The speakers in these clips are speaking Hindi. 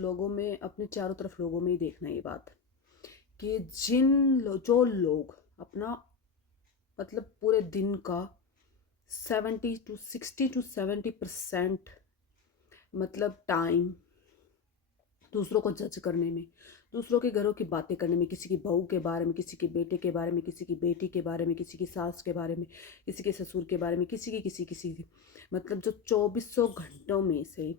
लोगों में, अपने चारों तरफ लोगों में ही देखना ये बात कि जो लोग अपना मतलब पूरे दिन का 60 to 70% मतलब टाइम दूसरों को जज करने में, दूसरों के घरों की बातें करने में, किसी की बहू के बारे में, किसी के बेटे के बारे में, किसी की बेटी के बारे में, किसी की सास के बारे में, किसी के ससुर के बारे में, किसी की मतलब जो 2400 घंटों में से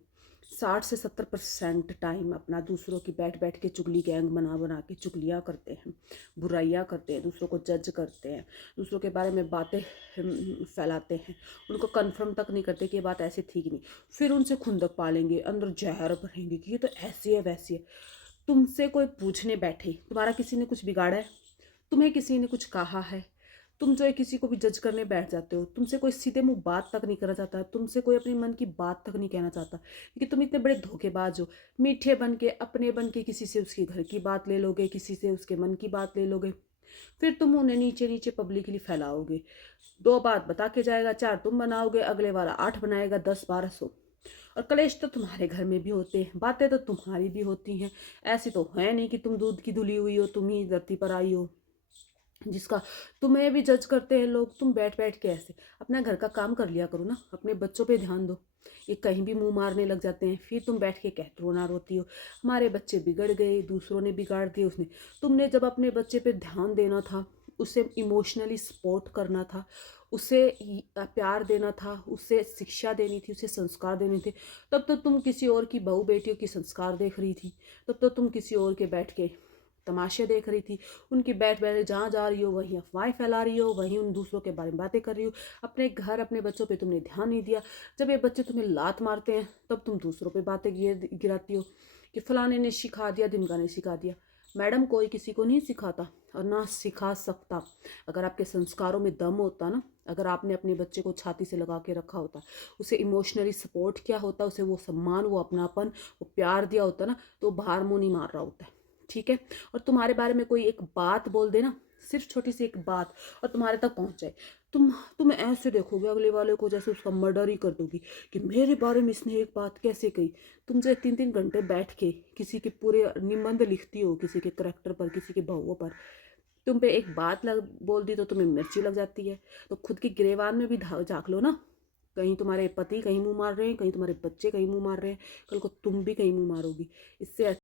60 से 70% टाइम अपना दूसरों की बैठ बैठ के चुगली गैंग बना बना के चुगलियाँ करते हैं, बुराइयाँ करते हैं, दूसरों को जज करते हैं, दूसरों के बारे में बातें फैलाते हैं, उनको कंफर्म तक नहीं करते कि ये बात ऐसे थी कि नहीं, फिर उनसे खुंदक पालेंगे, अंदर जहर भरेंगे कि ये तो ऐसी है वैसी है। तुमसे कोई पूछने बैठे, तुम्हारा किसी ने कुछ बिगाड़ा है, तुम्हें किसी ने कुछ कहा है, तुम जो है किसी को भी जज करने बैठ जाते हो, तुमसे कोई सीधे मुंह बात तक नहीं करना चाहता, तुमसे कोई अपने मन की बात तक नहीं कहना चाहता, क्योंकि तुम इतने बड़े धोखेबाज हो। मीठे बन के, अपने बन के किसी से उसके घर की बात ले लोगे, किसी से उसके मन की बात ले लोगे, फिर तुम उन्हें नीचे नीचे पब्लिकली फैलाओगे। दो बात बता के जाएगा, चार तुम बनाओगे, अगले वाला 8 बनाएगा, 10 1200। और कलेश तो तुम्हारे घर में भी होते हैं, बातें तो तुम्हारी भी होती हैं। ऐसी तो है नहीं कि तुम दूध की धुली हुई हो, तुम ही धरती पर आई हो जिसका तुम्हें भी जज करते हैं लोग। तुम बैठ बैठ के ऐसे अपना घर का काम कर लिया करो ना, अपने बच्चों पे ध्यान दो। ये कहीं भी मुंह मारने लग जाते हैं, फिर तुम बैठ के कहते रोना रोती हो हमारे बच्चे बिगड़ गए, दूसरों ने बिगाड़ दिए। उसने तुमने जब अपने बच्चे पे ध्यान देना था, उसे इमोशनली सपोर्ट करना था, उसे प्यार देना था, उसे शिक्षा देनी थी, उसे संस्कार देने थे, तब तो तुम किसी और की बहू बेटियों की संस्कार देख रही थी, तब तो तुम किसी और के बैठ के तमाशे देख रही थी। उनकी बैठ बैठ जहाँ जा रही हो वहीं अफवाहें फैला रही हो, वहीं उन दूसरों के बारे में बातें कर रही हो। अपने घर, अपने बच्चों पे तुमने ध्यान नहीं दिया। जब ये बच्चे तुम्हें लात मारते हैं तब तुम दूसरों पे बातें गिराती हो कि फलाने ने सिखा दिया, ढिमका ने सिखा दिया। मैडम, कोई किसी को नहीं सिखाता और ना सिखा सकता। अगर आपके संस्कारों में दम होता ना, अगर आपने अपने बच्चे को छाती से लगा के रखा होता, उसे इमोशनली सपोर्ट किया होता, उसे वो सम्मान, वो अपनापन, वो प्यार दिया होता ना, तो बाहर मुंह नहीं मार रहा होता है। ठीक है। और तुम्हारे बारे में कोई एक बात बोल देना, सिर्फ छोटी सी एक बात, और तुम्हारे तक पहुंच जाए, तुम ऐसे देखोगे अगले वाले को जैसे उसका मर्डर ही कर दोगी कि मेरे बारे में इसने एक बात कैसे कही। तुम जो 3 3 घंटे बैठ के किसी के पूरे निबंध लिखती हो, किसी के करेक्टर पर, किसी के बहुओं पर, तुम पे एक बात बोल दी तो तुम्हें मिर्ची लग जाती है। तो खुद की गिरेबान में भी झाँक लो ना। कहीं तुम्हारे पति कहीं मुंह मार रहे हैं, कहीं तुम्हारे बच्चे कहीं मुंह मार रहे हैं, कल को तुम भी कहीं मुंह मारोगी। इससे